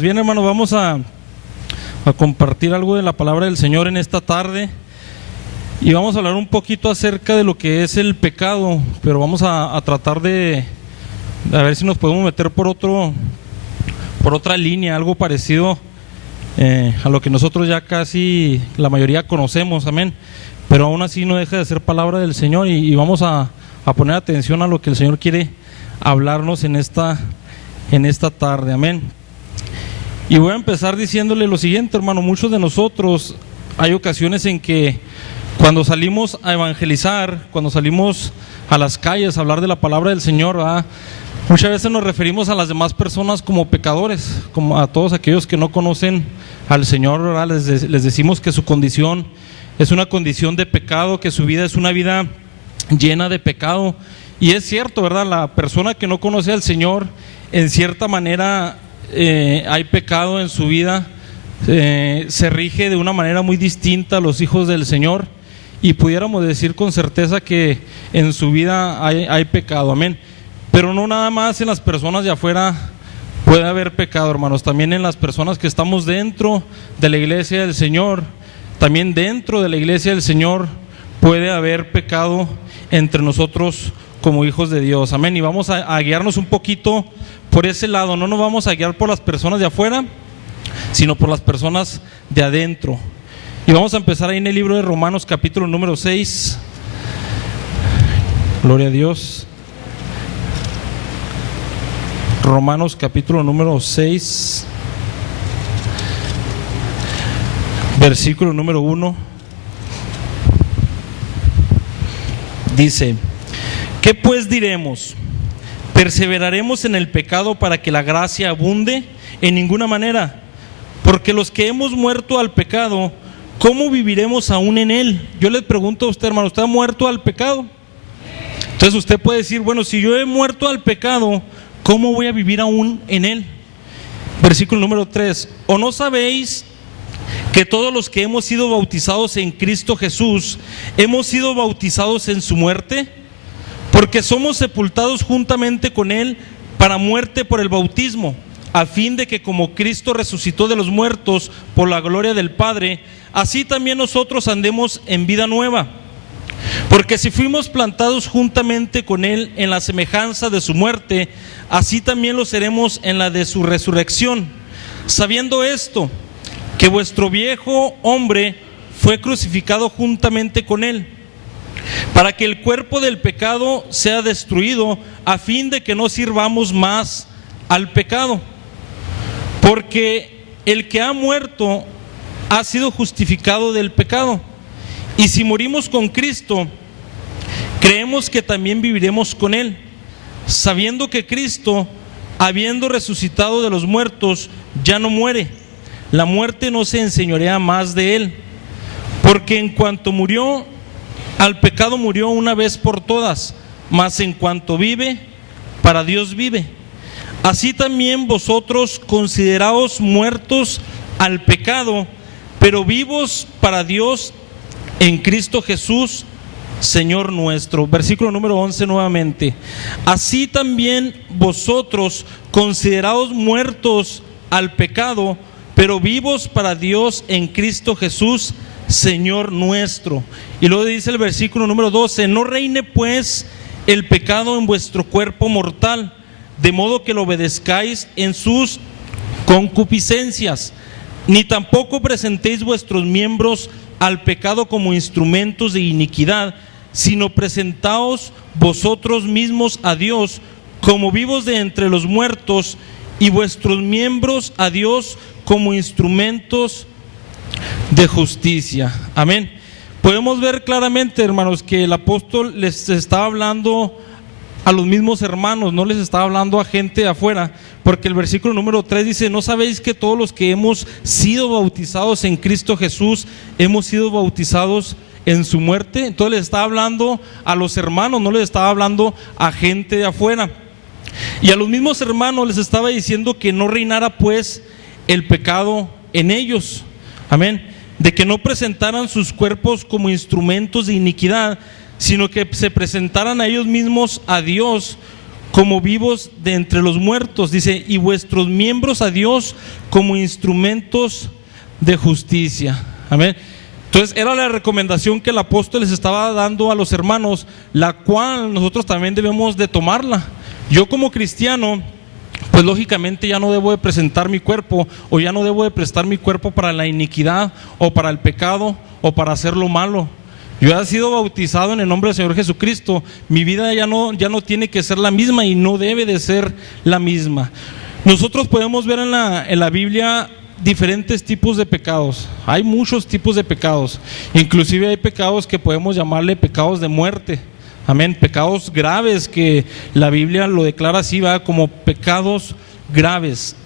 Pues bien, hermanos, vamos a compartir algo de la palabra del Señor en esta tarde y vamos a hablar un poquito acerca de lo que es el pecado, pero vamos a tratar de a ver si nos podemos meter por otra línea, algo parecido a lo que nosotros ya casi la mayoría conocemos, amén, pero aún así no deja de ser palabra del Señor y vamos a poner atención a lo que el Señor quiere hablarnos en esta tarde, amén. Y voy a empezar diciéndole lo siguiente, hermano. Muchos de nosotros hay ocasiones en que cuando salimos a evangelizar, cuando salimos a las calles a hablar de la palabra del Señor, ¿verdad?, muchas veces nos referimos a las demás personas como pecadores, como a todos aquellos que no conocen al Señor, ¿verdad? Les decimos que su condición es una condición de pecado, que su vida es una vida llena de pecado. Y es cierto, ¿verdad? La persona que no conoce al Señor, en cierta manera hay pecado en su vida, se rige de una manera muy distinta a los hijos del Señor y pudiéramos decir con certeza que en su vida hay pecado, amén. Pero no nada más en las personas de afuera puede haber pecado, hermanos, también en las personas que estamos dentro de la iglesia del Señor, también dentro de la iglesia del Señor puede haber pecado entre nosotros como hijos de Dios, amén. Y vamos a guiarnos un poquito por ese lado, no nos vamos a guiar por las personas de afuera, sino por las personas de adentro. Y vamos a empezar ahí en el libro de Romanos capítulo número 6, gloria a Dios. Romanos capítulo número 6, versículo número 1, dice: ¿qué pues diremos? ¿Perseveraremos en el pecado para que la gracia abunde? En ninguna manera, porque los que hemos muerto al pecado, ¿cómo viviremos aún en él? Yo le pregunto a usted, hermano, ¿usted ha muerto al pecado? Entonces usted puede decir, bueno, si yo he muerto al pecado, ¿cómo voy a vivir aún en él? Versículo número 3, ¿o no sabéis que todos los que hemos sido bautizados en Cristo Jesús, hemos sido bautizados en su muerte? Porque somos sepultados juntamente con él para muerte por el bautismo, a fin de que como Cristo resucitó de los muertos por la gloria del Padre, así también nosotros andemos en vida nueva. Porque si fuimos plantados juntamente con él en la semejanza de su muerte, así también lo seremos en la de su resurrección, sabiendo esto, que vuestro viejo hombre fue crucificado juntamente con él, para que el cuerpo del pecado sea destruido, a fin de que no sirvamos más al pecado. Porque el que ha muerto ha sido justificado del pecado. Y si morimos con Cristo, creemos que también viviremos con él, sabiendo que Cristo, habiendo resucitado de los muertos, ya no muere. La muerte no se enseñorea más de él, porque en cuanto murió, al pecado murió una vez por todas, mas en cuanto vive, para Dios vive. Así también vosotros consideraos muertos al pecado, pero vivos para Dios en Cristo Jesús, Señor nuestro. Versículo número 11 nuevamente. Así también vosotros consideraos muertos al pecado, pero vivos para Dios en Cristo Jesús, Señor nuestro. Y luego dice el versículo número 12: no reine pues el pecado en vuestro cuerpo mortal, de modo que lo obedezcáis en sus concupiscencias, ni tampoco presentéis vuestros miembros al pecado como instrumentos de iniquidad, sino presentaos vosotros mismos a Dios como vivos de entre los muertos, y vuestros miembros a Dios como instrumentos de justicia. Amén. Podemos ver claramente, hermanos, que el apóstol les estaba hablando a los mismos hermanos, no les estaba hablando a gente de afuera, porque el versículo número 3 dice: ¿no sabéis que todos los que hemos sido bautizados en Cristo Jesús, hemos sido bautizados en su muerte? Entonces les estaba hablando a los hermanos, no les estaba hablando a gente de afuera. Y a los mismos hermanos les estaba diciendo que no reinara pues el pecado en ellos, amén, de que no presentaran sus cuerpos como instrumentos de iniquidad, sino que se presentaran a ellos mismos a Dios como vivos de entre los muertos, dice, y vuestros miembros a Dios como instrumentos de justicia. Amén. Entonces era la recomendación que el apóstol les estaba dando a los hermanos, la cual nosotros también debemos de tomarla. Yo como cristiano, pues lógicamente ya no debo de presentar mi cuerpo, o ya no debo de prestar mi cuerpo para la iniquidad, o para el pecado, o para hacer lo malo. Yo he sido bautizado en el nombre del Señor Jesucristo. Mi vida ya no tiene que ser la misma y no debe de ser la misma. Nosotros podemos ver en la Biblia diferentes tipos de pecados. Hay muchos tipos de pecados. Inclusive hay pecados que podemos llamarle pecados de muerte. Amén. Pecados graves que la Biblia lo declara así, va, como pecados graves.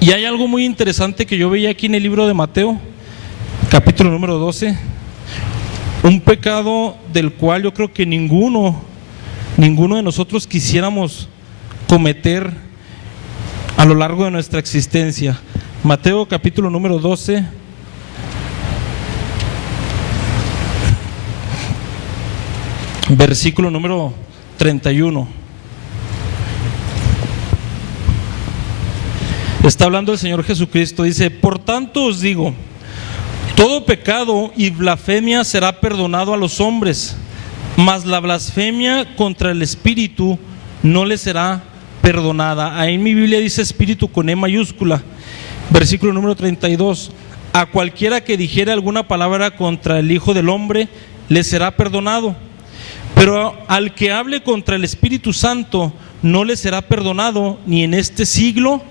Y hay algo muy interesante que yo veía aquí en el libro de Mateo, capítulo número 12. Un pecado del cual yo creo que ninguno de nosotros quisiéramos cometer a lo largo de nuestra existencia. Mateo capítulo número 12, versículo número 31. Está hablando el Señor Jesucristo, dice: por tanto os digo, todo pecado y blasfemia será perdonado a los hombres, mas la blasfemia contra el Espíritu no le será perdonada. Ahí en mi Biblia dice Espíritu con E mayúscula. Versículo número 32. A cualquiera que dijere alguna palabra contra el Hijo del Hombre le será perdonado, pero al que hable contra el Espíritu Santo no le será perdonado, ni en este siglo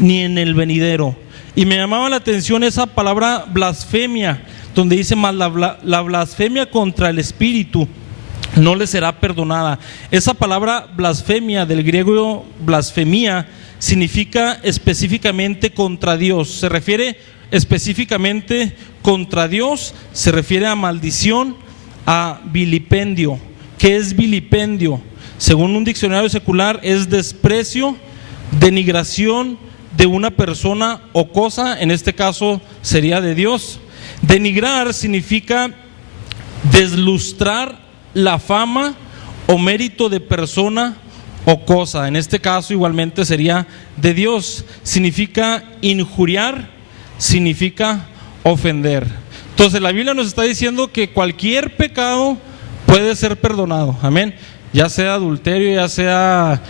ni en el venidero. Y me llamaba la atención esa palabra blasfemia, donde dice: más la blasfemia contra el Espíritu no le será perdonada. Esa palabra blasfemia, del griego blasfemia, significa específicamente contra Dios. Se refiere específicamente contra Dios, se refiere a maldición, a vilipendio. ¿Qué es vilipendio? Según un diccionario secular, es desprecio, denigración de una persona o cosa, en este caso sería de Dios. Denigrar significa deslustrar la fama o mérito de persona o cosa, en este caso igualmente sería de Dios. Significa injuriar, significa ofender. Entonces la Biblia nos está diciendo que cualquier pecado puede ser perdonado, amén. Ya sea adulterio, ya sea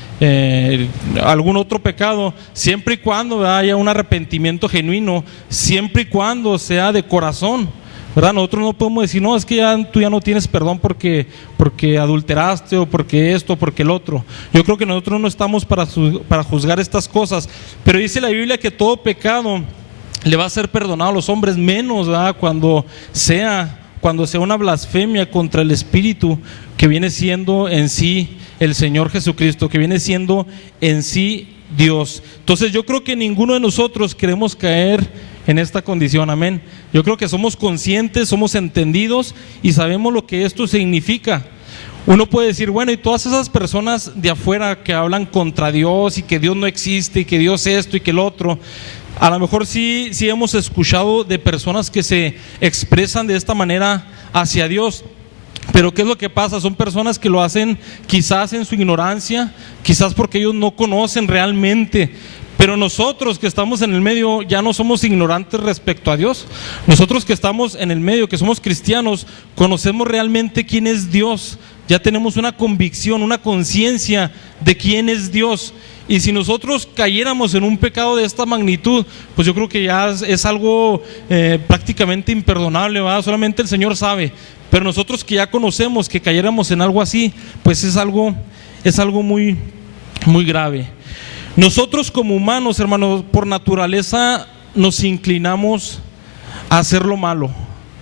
algún otro pecado, siempre y cuando haya un arrepentimiento genuino, siempre y cuando sea de corazón, ¿verdad? Nosotros no podemos decir: no, es que tú ya no tienes perdón porque adulteraste, o porque esto, o porque el otro. Yo creo que nosotros no estamos para juzgar estas cosas, pero dice la Biblia que todo pecado le va a ser perdonado a los hombres, menos, ¿verdad?, cuando sea una blasfemia contra el Espíritu, que viene siendo en sí el Señor Jesucristo, que viene siendo en sí Dios. Entonces yo creo que ninguno de nosotros queremos caer en esta condición, amén. Yo creo que somos conscientes, somos entendidos y sabemos lo que esto significa. Uno puede decir: bueno, y todas esas personas de afuera que hablan contra Dios y que Dios no existe y que Dios esto y que el otro, a lo mejor sí hemos escuchado de personas que se expresan de esta manera hacia Dios. Pero ¿qué es lo que pasa? Son personas que lo hacen quizás en su ignorancia, quizás porque ellos no conocen realmente. Pero nosotros que estamos en el medio ya no somos ignorantes respecto a Dios. Nosotros que estamos en el medio, que somos cristianos, conocemos realmente quién es Dios. Ya tenemos una convicción, una conciencia de quién es Dios. Y si nosotros cayéramos en un pecado de esta magnitud, pues yo creo que ya es algo prácticamente imperdonable, ¿verdad? Solamente el Señor sabe. Pero nosotros que ya conocemos que cayéramos en algo así, pues es algo muy, muy grave. Nosotros como humanos, hermanos, por naturaleza nos inclinamos a hacer lo malo,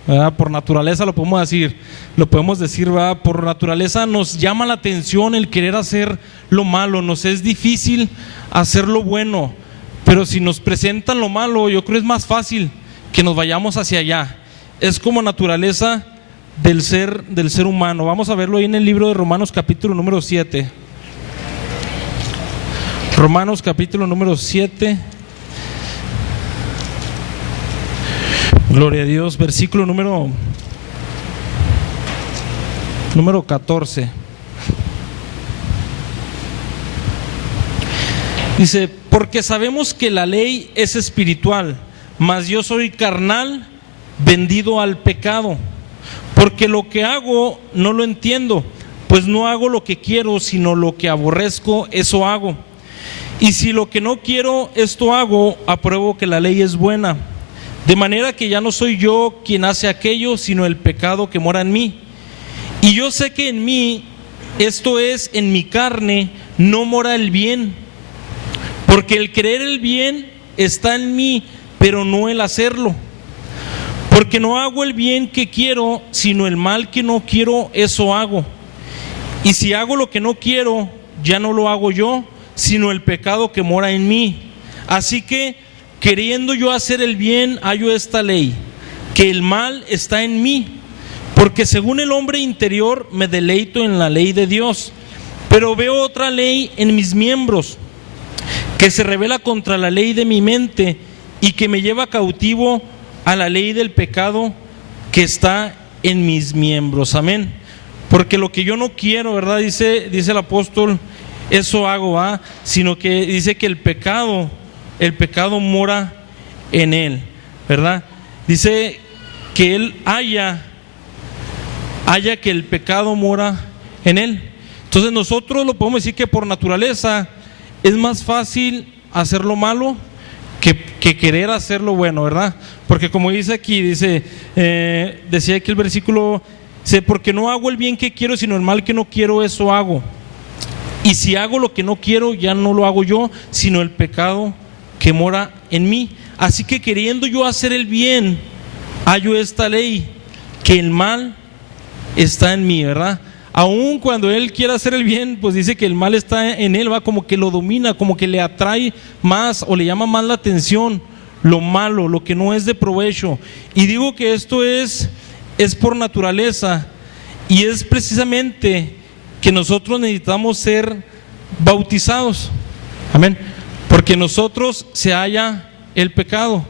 ¿verdad? Por naturaleza lo podemos decir, ¿verdad? Por naturaleza nos llama la atención el querer hacer lo malo. Nos es difícil hacer lo bueno, pero si nos presentan lo malo, yo creo que es más fácil que nos vayamos hacia allá. Es como naturaleza del ser humano. Vamos a verlo ahí en el libro de Romanos capítulo número 7. Romanos capítulo número 7. Gloria a Dios. Versículo número 14. Dice, porque sabemos que la ley es espiritual, mas yo soy carnal, vendido al pecado. Porque lo que hago no lo entiendo, pues no hago lo que quiero, sino lo que aborrezco, eso hago. Y si lo que no quiero, esto hago, apruebo que la ley es buena. De manera que ya no soy yo quien hace aquello, sino el pecado que mora en mí. Y yo sé que en mí, esto es, en mi carne, no mora el bien. Porque el querer el bien está en mí, pero no el hacerlo. Porque no hago el bien que quiero, sino el mal que no quiero, eso hago. Y si hago lo que no quiero, ya no lo hago yo, sino el pecado que mora en mí. Así que, queriendo yo hacer el bien, hallo esta ley, que el mal está en mí. Porque según el hombre interior me deleito en la ley de Dios, pero veo otra ley en mis miembros, que se revela contra la ley de mi mente y que me lleva cautivo a la ley del pecado que está en mis miembros. Amén. Porque lo que yo no quiero, ¿verdad? Dice el apóstol, eso hago, sino que dice que el pecado mora en él, ¿verdad? Dice que él haya que el pecado mora en él. Entonces nosotros lo podemos decir que por naturaleza es más fácil hacer lo malo que querer hacer lo bueno, ¿verdad? Porque como dice aquí, decía aquí el versículo, dice, porque no hago el bien que quiero, sino el mal que no quiero, eso hago. Y si hago lo que no quiero, ya no lo hago yo, sino el pecado que mora en mí. Así que queriendo yo hacer el bien, hallo esta ley, que el mal está en mí, ¿verdad? Aun cuando él quiera hacer el bien, pues dice que el mal está en él, va, como que lo domina, como que le atrae más o le llama más la atención lo malo, lo que no es de provecho. Y digo que esto es por naturaleza, y es precisamente que nosotros necesitamos ser bautizados. Amén. Porque en nosotros se halla el pecado.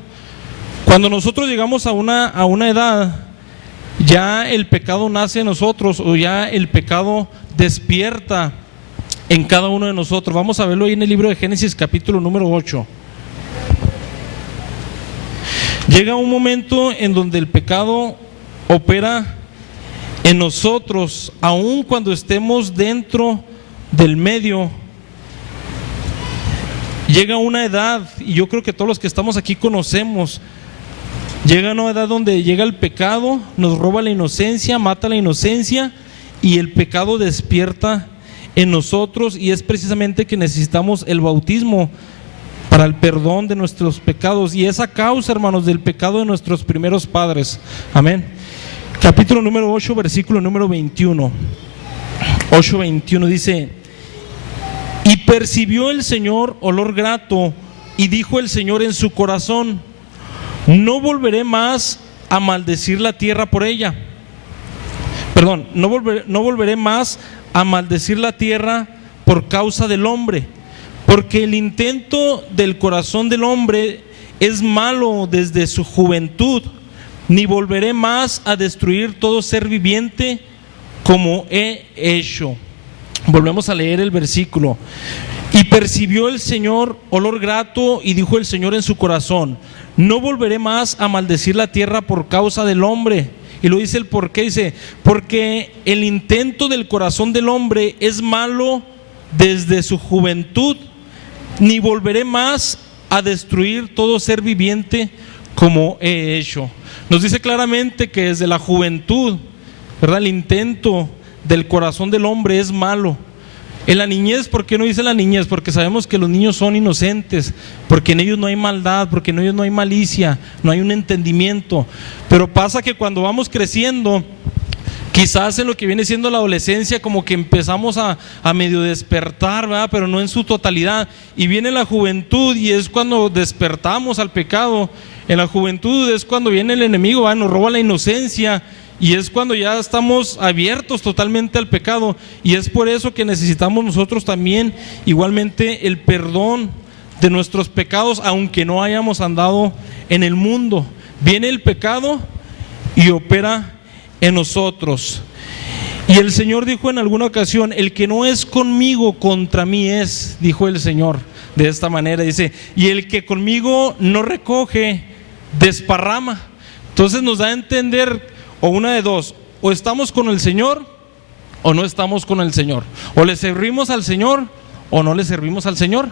Cuando nosotros llegamos a una edad, ya el pecado nace en nosotros, o ya el pecado despierta en cada uno de nosotros. Vamos a verlo ahí en el libro de Génesis, capítulo número 8. Llega un momento en donde el pecado opera en nosotros, aun cuando estemos dentro del medio. Llega una edad, y yo creo que todos los que estamos aquí conocemos, llega una edad donde llega el pecado, nos roba la inocencia, mata la inocencia, y el pecado despierta en nosotros, y es precisamente que necesitamos el bautismo para el perdón de nuestros pecados, y esa causa, hermanos, del pecado de nuestros primeros padres. Amén. Capítulo número 8, versículo número 21. 8:21 dice: y percibió el Señor olor grato, y dijo el Señor en su corazón: no volveré más a maldecir la tierra por ella. No volveré más a maldecir la tierra por causa del hombre, porque el intento del corazón del hombre es malo desde su juventud, ni volveré más a destruir todo ser viviente como he hecho. Volvemos a leer el versículo. Y percibió el Señor olor grato, y dijo el Señor en su corazón: no volveré más a maldecir la tierra por causa del hombre. Y lo dice el por qué, dice: porque el intento del corazón del hombre es malo desde su juventud, ni volveré más a destruir todo ser viviente como he hecho. Nos dice claramente que desde la juventud, ¿verdad?, el intento del corazón del hombre es malo. En la niñez, ¿por qué no dice la niñez? Porque sabemos que los niños son inocentes, porque en ellos no hay maldad, porque en ellos no hay malicia, no hay un entendimiento. Pero pasa que cuando vamos creciendo, quizás en lo que viene siendo la adolescencia, como que empezamos a medio despertar, ¿verdad?, pero no en su totalidad. Y viene la juventud, y es cuando despertamos al pecado. En la juventud es cuando viene el enemigo, ¿verdad?, nos roba la inocencia, y es cuando ya estamos abiertos totalmente al pecado. Y es por eso que necesitamos nosotros también igualmente el perdón de nuestros pecados, aunque no hayamos andado en el mundo. Viene el pecado y opera en nosotros. Y el Señor dijo en alguna ocasión: el que no es conmigo, contra mí es, dijo el Señor. de esta manera, dice, y el que conmigo no recoge, desparrama. Entonces nos da a entender, o una de dos, o estamos con el Señor o no estamos con el Señor, o le servimos al Señor o no le servimos al Señor.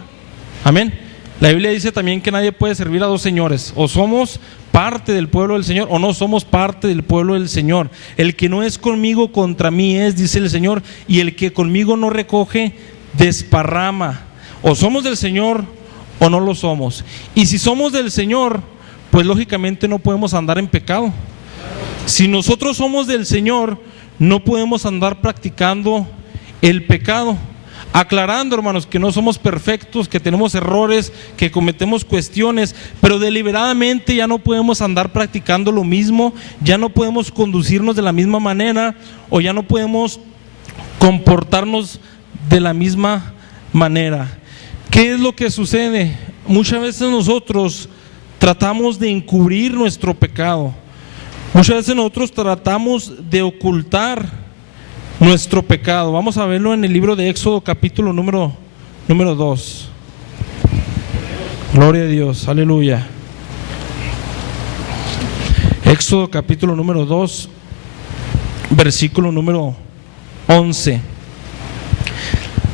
Amén. La Biblia dice también que nadie puede servir a dos señores, o somos parte del pueblo del Señor o no somos parte del pueblo del Señor. El que no es conmigo contra mí es, dice el Señor, y el que conmigo no recoge, desparrama. O somos del Señor o no lo somos. Y si somos del Señor, pues lógicamente no podemos andar en pecado. Si nosotros somos del Señor, no podemos andar practicando el pecado. Aclarando, hermanos, que no somos perfectos, que tenemos errores, que cometemos cuestiones, pero deliberadamente ya no podemos andar practicando lo mismo, ya no podemos conducirnos de la misma manera, o ya no podemos comportarnos de la misma manera. ¿Qué es lo que sucede? Muchas veces nosotros tratamos de encubrir nuestro pecado. Muchas veces nosotros tratamos de ocultar nuestro pecado. Vamos a verlo en el libro de Éxodo, capítulo número 2. Gloria a Dios, aleluya. Éxodo, capítulo número 2, versículo número 11.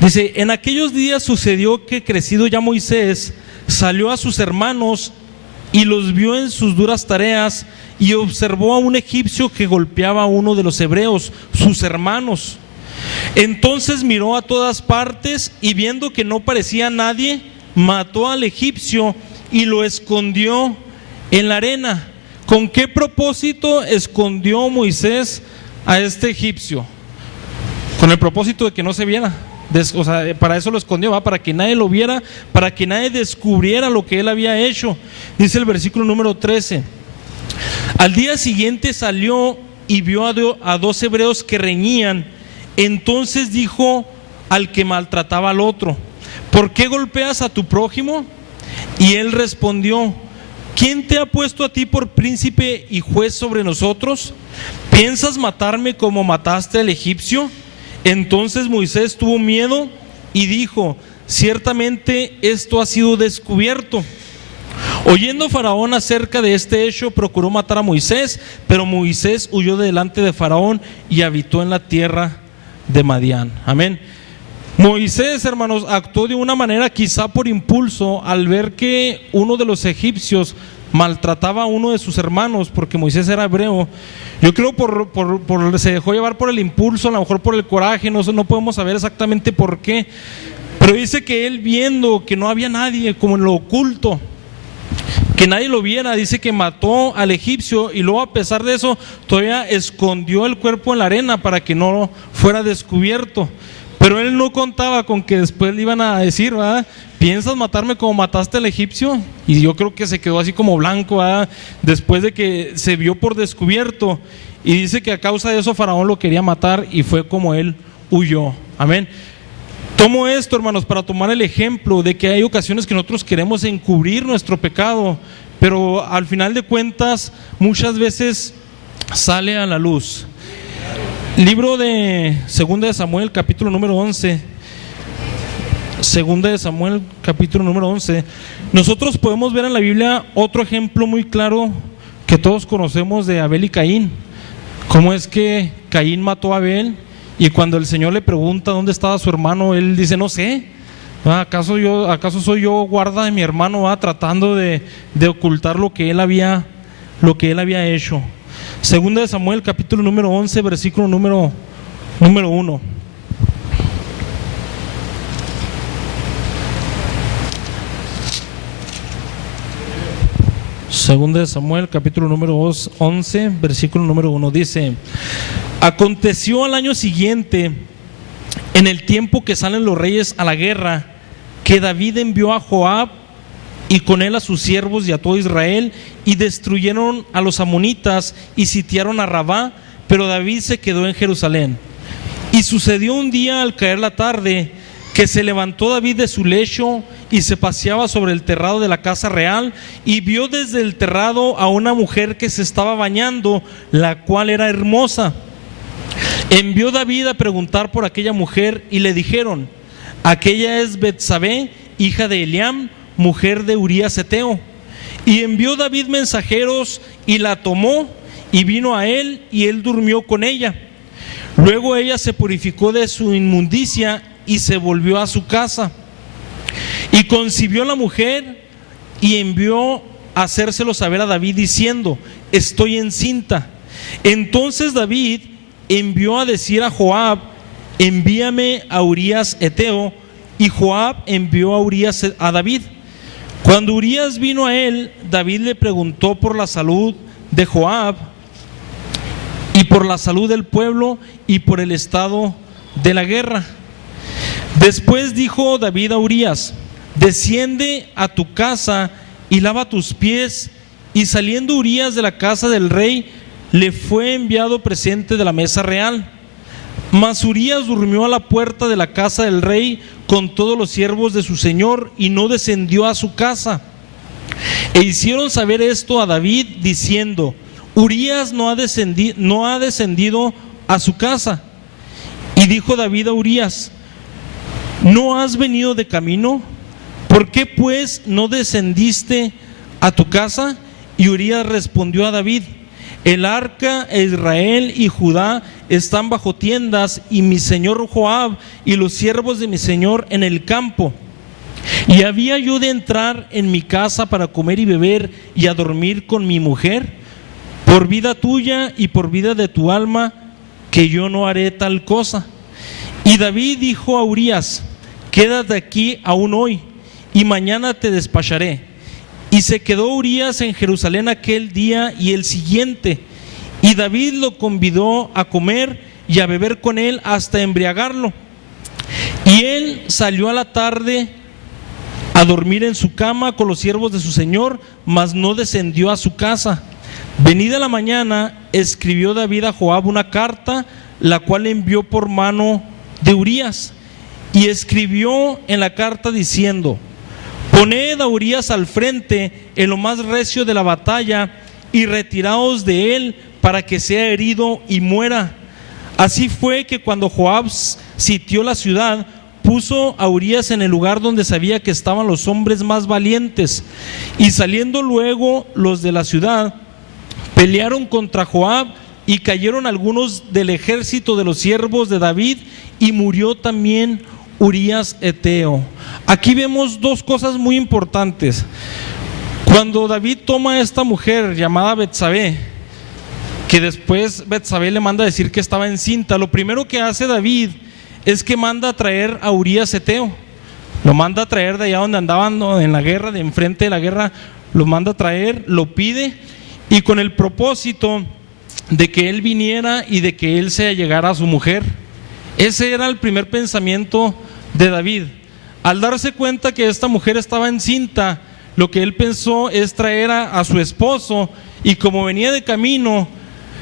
Dice: en aquellos días sucedió que, crecido ya Moisés, salió a sus hermanos y los vio en sus duras tareas, y observó a un egipcio que golpeaba a uno de los hebreos, sus hermanos. Entonces miró a todas partes y, viendo que no parecía nadie, mató al egipcio y lo escondió en la arena. ¿Con qué propósito escondió Moisés a este egipcio? Con el propósito de que no se viera. O sea, para eso lo escondió, ¿va? Para que nadie lo viera, para que nadie descubriera lo que él había hecho. Dice el versículo número 13: al día siguiente salió y vio a dos hebreos que reñían. Entonces dijo al que maltrataba al otro: ¿por qué golpeas a tu prójimo? Y él respondió: ¿quién te ha puesto a ti por príncipe y juez sobre nosotros? ¿Piensas matarme como mataste al egipcio? Entonces Moisés tuvo miedo y dijo: ciertamente esto ha sido descubierto. Oyendo Faraón acerca de este hecho, procuró matar a Moisés, pero Moisés huyó delante de Faraón y habitó en la tierra de Madián. Amén. Moisés, hermanos, actuó de una manera quizá por impulso al ver que uno de los egipcios maltrataba a uno de sus hermanos, porque Moisés era hebreo. Yo creo se dejó llevar por el impulso, a lo mejor por el coraje, no podemos saber exactamente por qué, pero dice que él, viendo que no había nadie, como en lo oculto, que nadie lo viera, dice que mató al egipcio, y luego, a pesar de eso, todavía escondió el cuerpo en la arena para que no fuera descubierto. Pero él no contaba con que después le iban a decir, ¿verdad? ¿Piensas matarme como mataste al egipcio? Y yo creo que se quedó así como blanco, ¿verdad? Después de que se vio por descubierto. Y dice que a causa de eso Faraón lo quería matar, y fue como él huyó. Amén. Tomo esto, hermanos, para tomar el ejemplo de que hay ocasiones que nosotros queremos encubrir nuestro pecado, pero al final de cuentas muchas veces sale a la luz. Libro de 2 de Samuel, capítulo número 11. 2 de Samuel, capítulo número 11. Nosotros podemos ver en la Biblia otro ejemplo muy claro que todos conocemos de Abel y Caín. Cómo es que Caín mató a Abel, y cuando el Señor le pregunta dónde estaba su hermano, él dice: no sé. ¿Acaso soy yo guarda de mi hermano? Tratando de ocultar lo que él había hecho. Segunda de Samuel, capítulo número 11, versículo número 1. Segunda de Samuel, capítulo número 11, versículo número 1, dice: aconteció al año siguiente, en el tiempo que salen los reyes a la guerra, que David envió a Joab y con él a sus siervos y a todo Israel, y destruyeron a los amonitas y sitiaron a Rabá, pero David se quedó en Jerusalén. Y sucedió un día, al caer la tarde, que se levantó David de su lecho y se paseaba sobre el terrado de la casa real, y vio desde el terrado a una mujer que se estaba bañando, la cual era hermosa. Envió David a preguntar por aquella mujer, y le dijeron: aquella es Betsabé, hija de Eliam, mujer de Urías heteo. Y envió David mensajeros y la tomó y vino a él y él durmió con ella. Luego ella se purificó de su inmundicia y se volvió a su casa. Y concibió la mujer y envió a hacérselo saber a David diciendo: estoy encinta. Entonces David envió a decir a Joab: envíame a Urías heteo. Y Joab envió a Urías a David. Cuando Urías vino a él, David le preguntó por la salud de Joab y por la salud del pueblo y por el estado de la guerra. Después dijo David a Urías: desciende a tu casa y lava tus pies. Y saliendo Urías de la casa del rey, le fue enviado presente de la mesa real. Mas Urías durmió a la puerta de la casa del rey con todos los siervos de su señor y no descendió a su casa. E hicieron saber esto a David diciendo: Urías no ha descendido a su casa. Y dijo David a Urías: ¿no has venido de camino? ¿Por qué pues no descendiste a tu casa? Y Urías respondió a David: el arca, Israel y Judá están bajo tiendas, y mi señor Joab y los siervos de mi señor en el campo. ¿Y había yo de entrar en mi casa para comer y beber y a dormir con mi mujer? Por vida tuya y por vida de tu alma, que yo no haré tal cosa. Y David dijo a Urías: quédate aquí aún hoy, y mañana te despacharé. Y se quedó Urías en Jerusalén aquel día y el siguiente, y David lo convidó a comer y a beber con él hasta embriagarlo. Y él salió a la tarde a dormir en su cama con los siervos de su señor, mas no descendió a su casa. Venida la mañana, escribió David a Joab una carta, la cual envió por mano de Urías, y escribió en la carta diciendo: poned a Urías al frente en lo más recio de la batalla y retiraos de él para que sea herido y muera. Así fue que cuando Joab sitió la ciudad, puso a Urías en el lugar donde sabía que estaban los hombres más valientes. Y saliendo luego los de la ciudad, pelearon contra Joab y cayeron algunos del ejército de los siervos de David, y murió también Urías heteo. Aquí vemos dos cosas muy importantes. Cuando David toma a esta mujer llamada Betsabé, que después Betsabé le manda a decir que estaba encinta, lo primero que hace David es que manda a traer a Urías heteo. Lo manda a traer de allá donde andaban, ¿no?, en la guerra, de enfrente de la guerra, lo manda a traer, lo pide, y con el propósito de que él viniera y de que él se allegara a su mujer. Ese era el primer pensamiento de David. Al darse cuenta que esta mujer estaba encinta, lo que él pensó es traer a su esposo, y como venía de camino,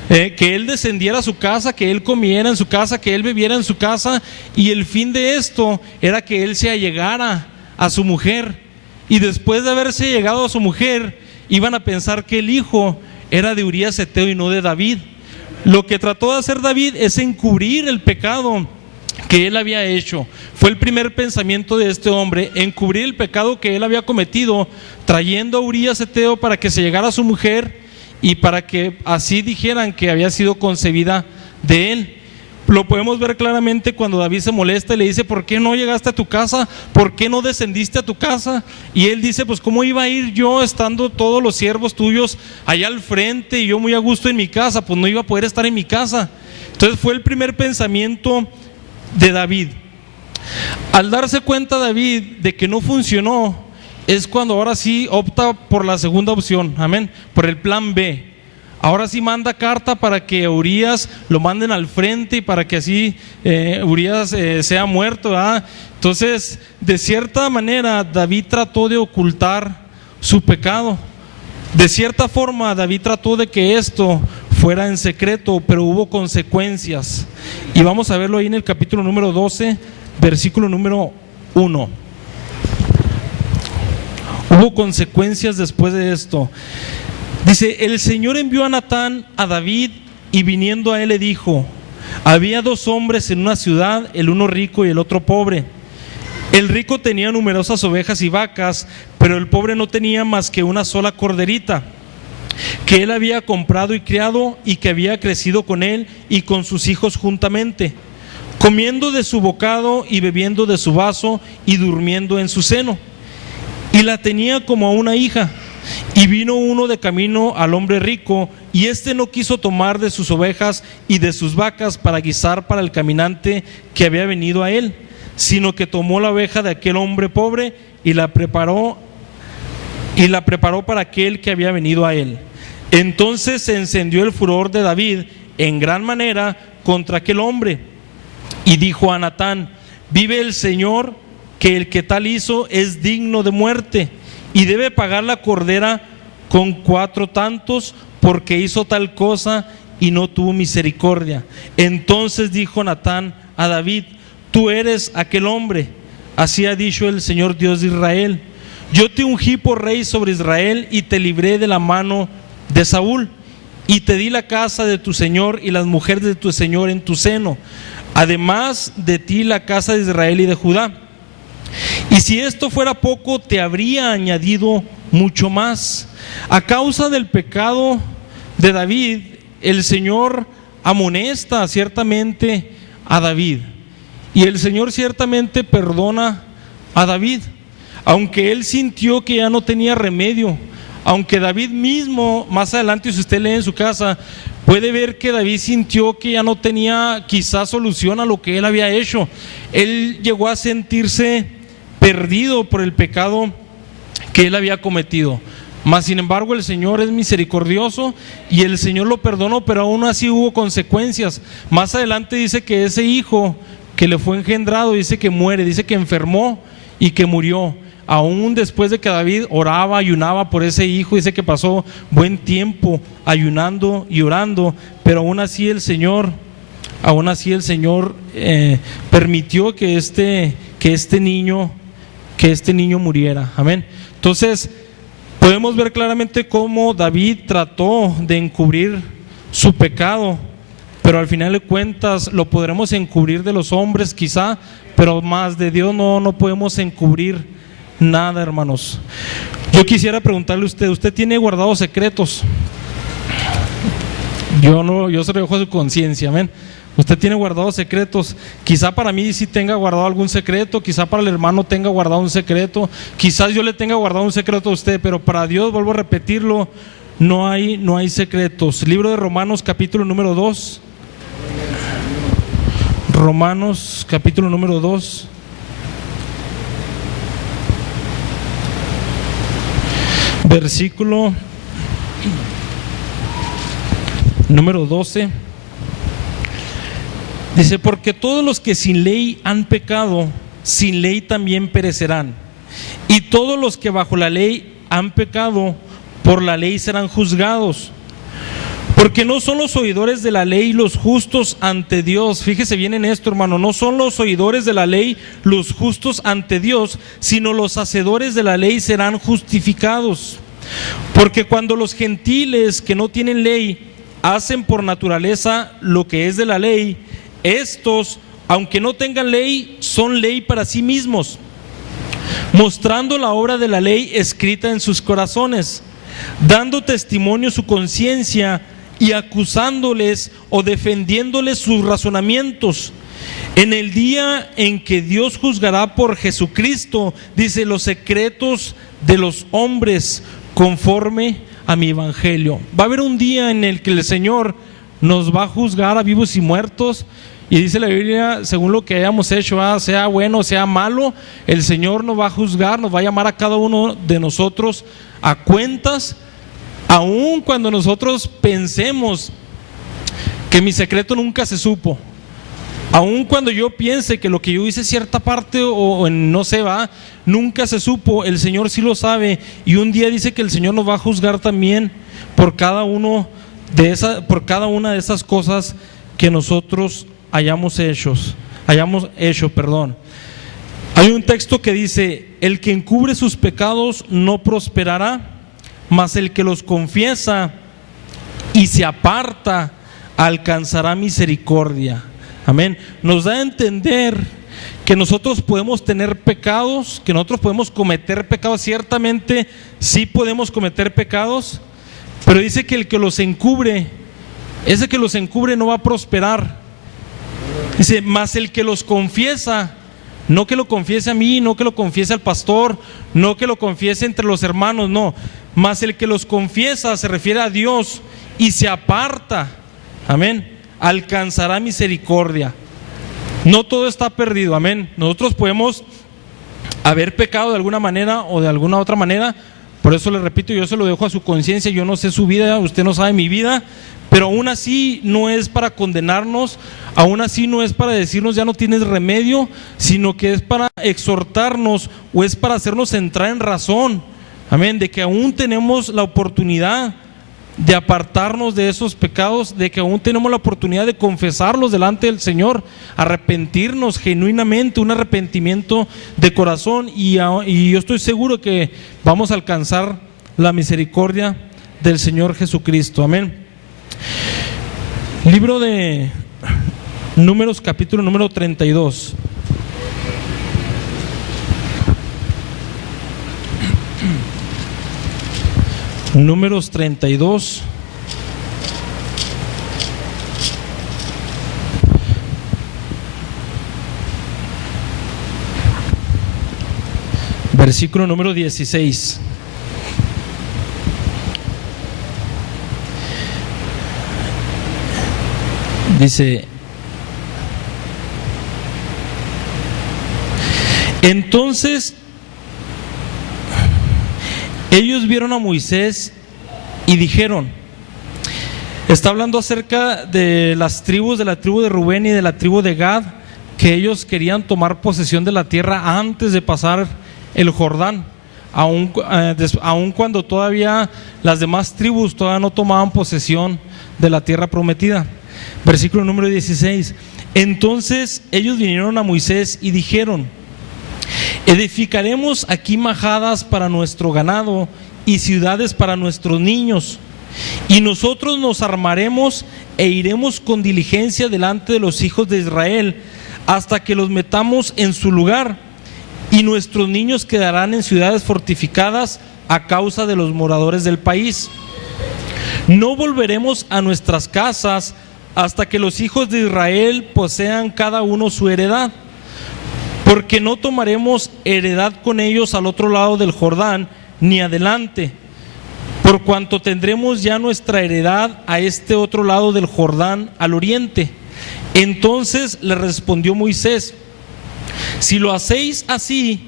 que él descendiera a su casa, que él comiera en su casa, que él bebiera en su casa, y el fin de esto era que él se allegara a su mujer. Y después de haberse llegado a su mujer, iban a pensar que el hijo era de Urías heteo y no de David. Lo que trató de hacer David es encubrir el pecado que él había hecho. Fue el primer pensamiento de este hombre, encubrir el pecado que él había cometido, trayendo a Urías heteo para que se llegara a su mujer y para que así dijeran que había sido concebida de él. Lo podemos ver claramente cuando David se molesta y le dice: ¿por qué no llegaste a tu casa? ¿Por qué no descendiste a tu casa? Y él dice: pues ¿cómo iba a ir yo estando todos los siervos tuyos allá al frente y yo muy a gusto en mi casa? Pues no iba a poder estar en mi casa. Entonces fue el primer pensamiento de David. Al darse cuenta David de que no funcionó, es cuando ahora sí opta por la segunda opción, amén, por el plan B. Ahora sí manda carta para que a Urías lo manden al frente y para que así Urías sea muerto, ¿verdad? Entonces, de cierta manera, David trató de ocultar su pecado. De cierta forma, David trató de que esto fuera en secreto, pero hubo consecuencias. Y vamos a verlo ahí en el capítulo número 12, versículo número 1. Hubo consecuencias después de esto. Dice: el Señor envió a Natán a David, y viniendo a él le dijo: había dos hombres en una ciudad, el uno rico y el otro pobre. El rico tenía numerosas ovejas y vacas, pero el pobre no tenía más que una sola corderita, que él había comprado y criado, y que había crecido con él y con sus hijos juntamente, comiendo de su bocado y bebiendo de su vaso y durmiendo en su seno. Y la tenía como a una hija. Y vino uno de camino al hombre rico, y éste no quiso tomar de sus ovejas y de sus vacas para guisar para el caminante que había venido a él, sino que tomó la oveja de aquel hombre pobre y la preparó para aquel que había venido a él. Entonces se encendió el furor de David en gran manera contra aquel hombre, y dijo a Natán: vive el Señor, que el que tal hizo es digno de muerte, y debe pagar la cordera con 4 tantos, porque hizo tal cosa y no tuvo misericordia. Entonces dijo Natán a David: tú eres aquel hombre. Así ha dicho el Señor Dios de Israel: yo te ungí por rey sobre Israel, y te libré de la mano de Saúl, y te di la casa de tu Señor y las mujeres de tu Señor en tu seno, además de ti la casa de Israel y de Judá. Y si esto fuera poco, te habría añadido mucho más. A causa del pecado de David, el Señor amonesta ciertamente a David, y el Señor ciertamente perdona a David, aunque él sintió que ya no tenía remedio. Aunque David mismo, más adelante, si usted lee en su casa, puede ver que David sintió que ya no tenía quizás solución a lo que él había hecho. Él llegó a sentirse perdido por el pecado que él había cometido. Mas sin embargo el Señor es misericordioso y el Señor lo perdonó, pero aún así hubo consecuencias. Más adelante dice que ese hijo que le fue engendrado, dice que muere, dice que enfermó y que murió. Aún después de que David oraba, ayunaba por ese hijo, dice que pasó buen tiempo ayunando y orando, pero aún así el Señor permitió que este niño muriera. Amén. Entonces podemos ver claramente cómo David trató de encubrir su pecado, pero al final de cuentas lo podremos encubrir de los hombres quizá, pero más de Dios no podemos encubrir nada, hermanos. Yo quisiera preguntarle a ¿usted tiene guardados secretos? Yo se lo dejo a su conciencia, amén. Usted tiene guardados secretos. Quizá para mí sí tenga guardado algún secreto, quizá para el hermano tenga guardado un secreto, quizás yo le tenga guardado un secreto a usted, pero para Dios, vuelvo a repetirlo, no hay secretos. Libro de Romanos, capítulo número 2. Romanos, capítulo número 2. Versículo número 12. Dice: porque todos los que sin ley han pecado, sin ley también perecerán. Y todos los que bajo la ley han pecado, por la ley serán juzgados. Porque no son los oidores de la ley los justos ante Dios. Fíjese bien en esto, hermano. No son los oidores de la ley los justos ante Dios, sino los hacedores de la ley serán justificados. Porque cuando los gentiles que no tienen ley hacen por naturaleza lo que es de la ley, estos, aunque no tengan ley, son ley para sí mismos, mostrando la obra de la ley escrita en sus corazones, dando testimonio su conciencia y acusándoles o defendiéndoles sus razonamientos. En el día en que Dios juzgará por Jesucristo, dice, los secretos de los hombres conforme a mi evangelio. Va a haber un día en el que el Señor nos va a juzgar a vivos y muertos, y dice la Biblia, según lo que hayamos hecho, sea bueno o sea malo, el Señor nos va a juzgar, nos va a llamar a cada uno de nosotros a cuentas, aun cuando nosotros pensemos que mi secreto nunca se supo, aun cuando yo piense que lo que yo hice cierta parte o no sé, nunca se supo, el Señor sí lo sabe, y un día dice que el Señor nos va a juzgar también por cada una de esas cosas que nosotros hayamos hecho. Hay un texto que dice: el que encubre sus pecados no prosperará, mas el que los confiesa y se aparta alcanzará misericordia. Amén. Nos da a entender que nosotros podemos tener pecados, que nosotros podemos cometer pecados. Ciertamente sí podemos cometer pecados, pero dice que el que los encubre, ese que los encubre no va a prosperar. Dice, mas el que los confiesa, no que lo confiese a mí, no que lo confiese al pastor, no que lo confiese entre los hermanos, no, mas el que los confiesa se refiere a Dios y se aparta, amén, alcanzará misericordia. No todo está perdido, amén. Nosotros podemos haber pecado de alguna manera o de alguna otra manera. Por eso le repito, yo se lo dejo a su conciencia. Yo no sé su vida, usted no sabe mi vida, pero aún así no es para condenarnos, aún así no es para decirnos ya no tienes remedio, sino que es para exhortarnos o es para hacernos entrar en razón, amén, de que aún tenemos la oportunidad de apartarnos de esos pecados, de que aún tenemos la oportunidad de confesarlos delante del Señor, arrepentirnos genuinamente, un arrepentimiento de corazón, y yo estoy seguro que vamos a alcanzar la misericordia del Señor Jesucristo, amén. Libro de Números, capítulo número 32. Números 32. Versículo número 16. Dice: entonces ellos vieron a Moisés y dijeron, está hablando acerca de las tribus, de la tribu de Rubén y de la tribu de Gad, que ellos querían tomar posesión de la tierra antes de pasar el Jordán, aun cuando todavía las demás tribus todavía no tomaban posesión de la tierra prometida. Versículo número 16. Entonces ellos vinieron a Moisés y dijeron: edificaremos aquí majadas para nuestro ganado y ciudades para nuestros niños, y nosotros nos armaremos e iremos con diligencia delante de los hijos de Israel hasta que los metamos en su lugar, y nuestros niños quedarán en ciudades fortificadas a causa de los moradores del país. No volveremos a nuestras casas hasta que los hijos de Israel posean cada uno su heredad, porque no tomaremos heredad con ellos al otro lado del Jordán, ni adelante, por cuanto tendremos ya nuestra heredad a este otro lado del Jordán, al oriente. Entonces le respondió Moisés: si lo hacéis así,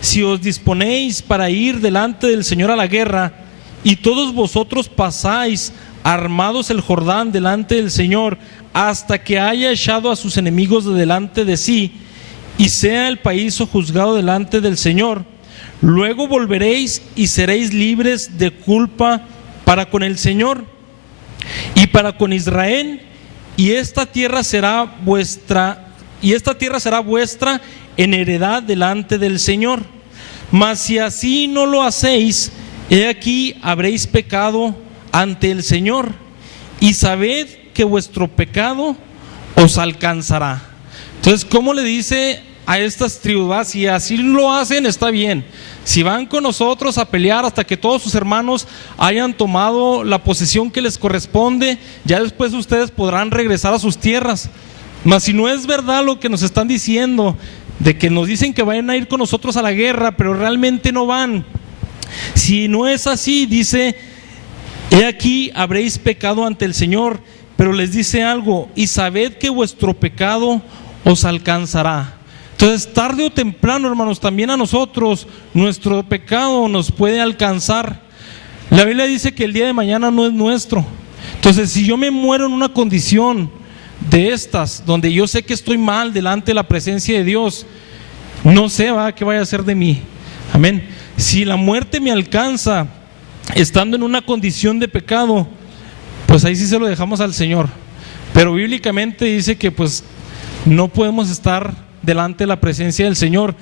si os disponéis para ir delante del Señor a la guerra, y todos vosotros pasáis armados el Jordán delante del Señor, hasta que haya echado a sus enemigos de delante de sí, y sea el país sojuzgado delante del Señor, luego volveréis y seréis libres de culpa para con el Señor y para con Israel, y esta tierra será vuestra en heredad delante del Señor. Mas si así no lo hacéis, he aquí habréis pecado ante el Señor, y sabed que vuestro pecado os alcanzará. Entonces, ¿cómo le dice a estas tribus? Si así lo hacen, está bien. Si van con nosotros a pelear hasta que todos sus hermanos hayan tomado la posesión que les corresponde, ya después ustedes podrán regresar a sus tierras. Mas si no es verdad lo que nos están diciendo, de que nos dicen que vayan a ir con nosotros a la guerra, pero realmente no van, si no es así, dice: he aquí habréis pecado ante el Señor. Pero les dice algo: y sabed que vuestro pecado os alcanzará. Entonces, tarde o temprano, hermanos, también a nosotros nuestro pecado nos puede alcanzar. La Biblia dice que el día de mañana no es nuestro. Entonces, si yo me muero en una condición de estas, donde yo sé que estoy mal delante de la presencia de Dios, no sé qué vaya a hacer de mí. Amén. Si la muerte me alcanza estando en una condición de pecado, pues ahí sí se lo dejamos al Señor. Pero bíblicamente dice que pues no podemos estar delante de la presencia del Señor.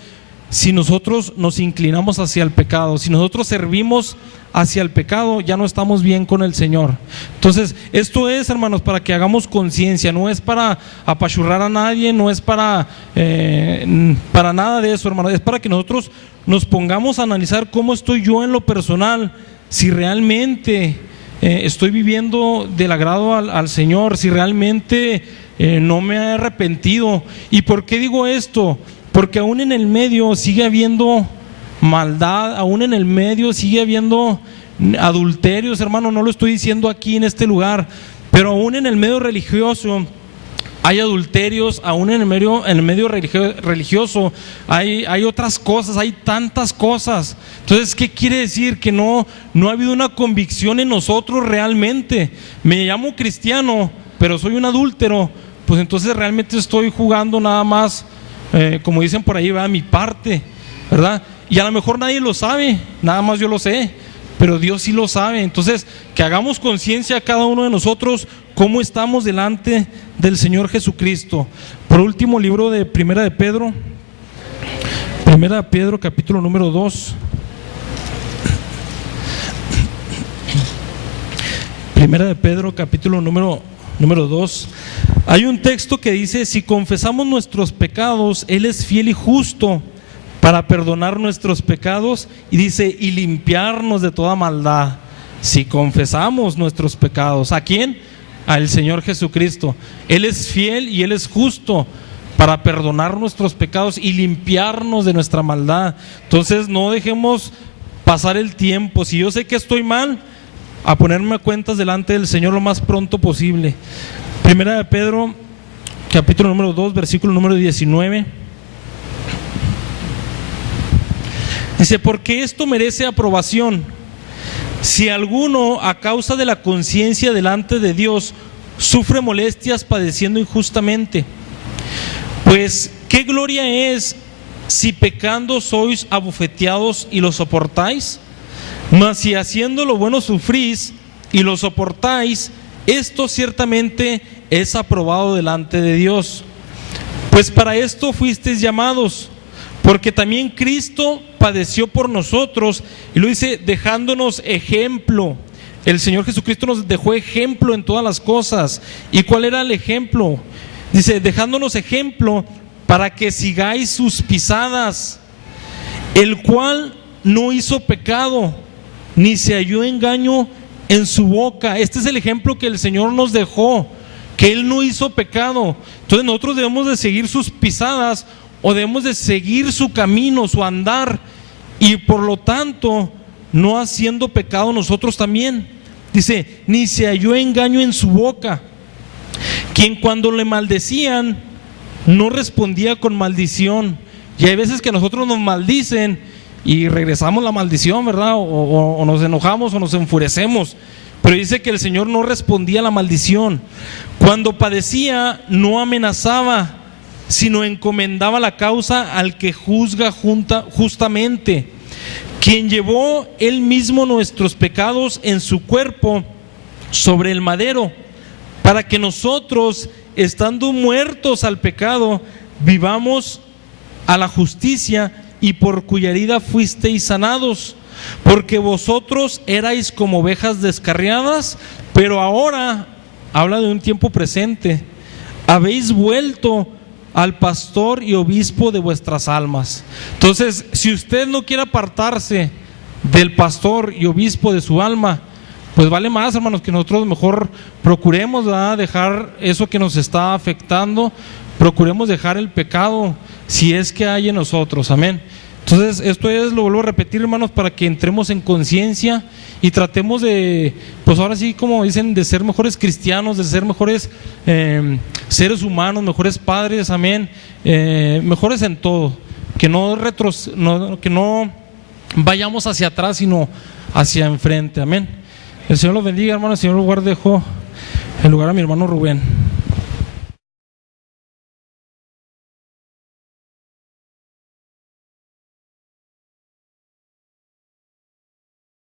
si nosotros nos inclinamos hacia el pecado, si nosotros servimos hacia el pecado, ya no estamos bien con el Señor. Entonces, esto es, hermanos, para que hagamos conciencia, no es para apachurrar a nadie, no es para nada de eso, hermanos, es para que nosotros nos pongamos a analizar cómo estoy yo en lo personal, si realmente estoy viviendo del agrado al Señor, si realmente no me he arrepentido. ¿Y por qué digo esto? Porque aún en el medio sigue habiendo maldad, aún en el medio sigue habiendo adulterios, hermano. No lo estoy diciendo aquí en este lugar, pero aún en el medio religioso hay adulterios, aún en el medio religioso hay otras cosas, hay tantas cosas. Entonces, ¿qué quiere decir? Que no ha habido una convicción en nosotros realmente. Me llamo cristiano, pero soy un adúltero, pues entonces realmente estoy jugando nada más, como dicen por ahí, mi parte, ¿verdad? Y a lo mejor nadie lo sabe, nada más yo lo sé, pero Dios sí lo sabe. Entonces, que hagamos conciencia cada uno de nosotros cómo estamos delante del Señor Jesucristo. Por último, libro de Primera de Pedro capítulo número 2. Primera de Pedro capítulo número 2. Hay un texto que dice: si confesamos nuestros pecados, Él es fiel y justo para perdonar nuestros pecados, y dice, y limpiarnos de toda maldad. Si confesamos nuestros pecados, ¿a quién? Al Señor Jesucristo. Él es fiel y Él es justo para perdonar nuestros pecados y limpiarnos de nuestra maldad. Entonces, no dejemos pasar el tiempo. Si yo sé que estoy mal, a ponerme a cuentas delante del Señor lo más pronto posible. Primera de Pedro capítulo número 2, versículo número 19. Dice: porque esto merece aprobación, si alguno a causa de la conciencia delante de Dios sufre molestias padeciendo injustamente. Pues qué gloria es si pecando sois abofeteados y lo soportáis. Mas si haciendo lo bueno sufrís y lo soportáis, esto ciertamente es aprobado delante de Dios. Pues para esto fuisteis llamados, porque también Cristo padeció por nosotros, y lo dice dejándonos ejemplo. El Señor Jesucristo nos dejó ejemplo en todas las cosas. ¿Y cuál era el ejemplo? Dice, dejándonos ejemplo para que sigáis sus pisadas, el cual no hizo pecado, ni se halló engaño en su boca. Este es el ejemplo que el Señor nos dejó, que Él no hizo pecado. Entonces nosotros debemos de seguir sus pisadas, o debemos de seguir su camino, su andar, y por lo tanto no haciendo pecado nosotros también. Dice, ni se halló engaño en su boca, quien cuando le maldecían no respondía con maldición. Y hay veces que nosotros nos maldicen y regresamos la maldición, ¿verdad? O nos enojamos o nos enfurecemos. Pero dice que el Señor no respondía a la maldición. Cuando padecía no amenazaba, sino encomendaba la causa al que juzga justamente, quien llevó Él mismo nuestros pecados en su cuerpo sobre el madero, para que nosotros, estando muertos al pecado, vivamos a la justicia, y por cuya herida fuisteis sanados. Porque vosotros erais como ovejas descarriadas, pero ahora, habla de un tiempo presente, habéis vuelto al pastor y obispo de vuestras almas. Entonces, si usted no quiere apartarse del pastor y obispo de su alma, pues vale más, hermanos, que nosotros mejor procuremos, ¿verdad?, dejar eso que nos está afectando, procuremos dejar el pecado si es que hay en nosotros. Amén. Entonces, esto es, lo vuelvo a repetir, hermanos, para que entremos en conciencia y tratemos de, pues ahora sí, como dicen, de ser mejores cristianos, de ser mejores seres humanos, mejores padres, amén, mejores en todo, que no vayamos hacia atrás, sino hacia enfrente. Amén. El Señor los bendiga, hermanos. El Señor guarde el lugar a mi hermano Rubén.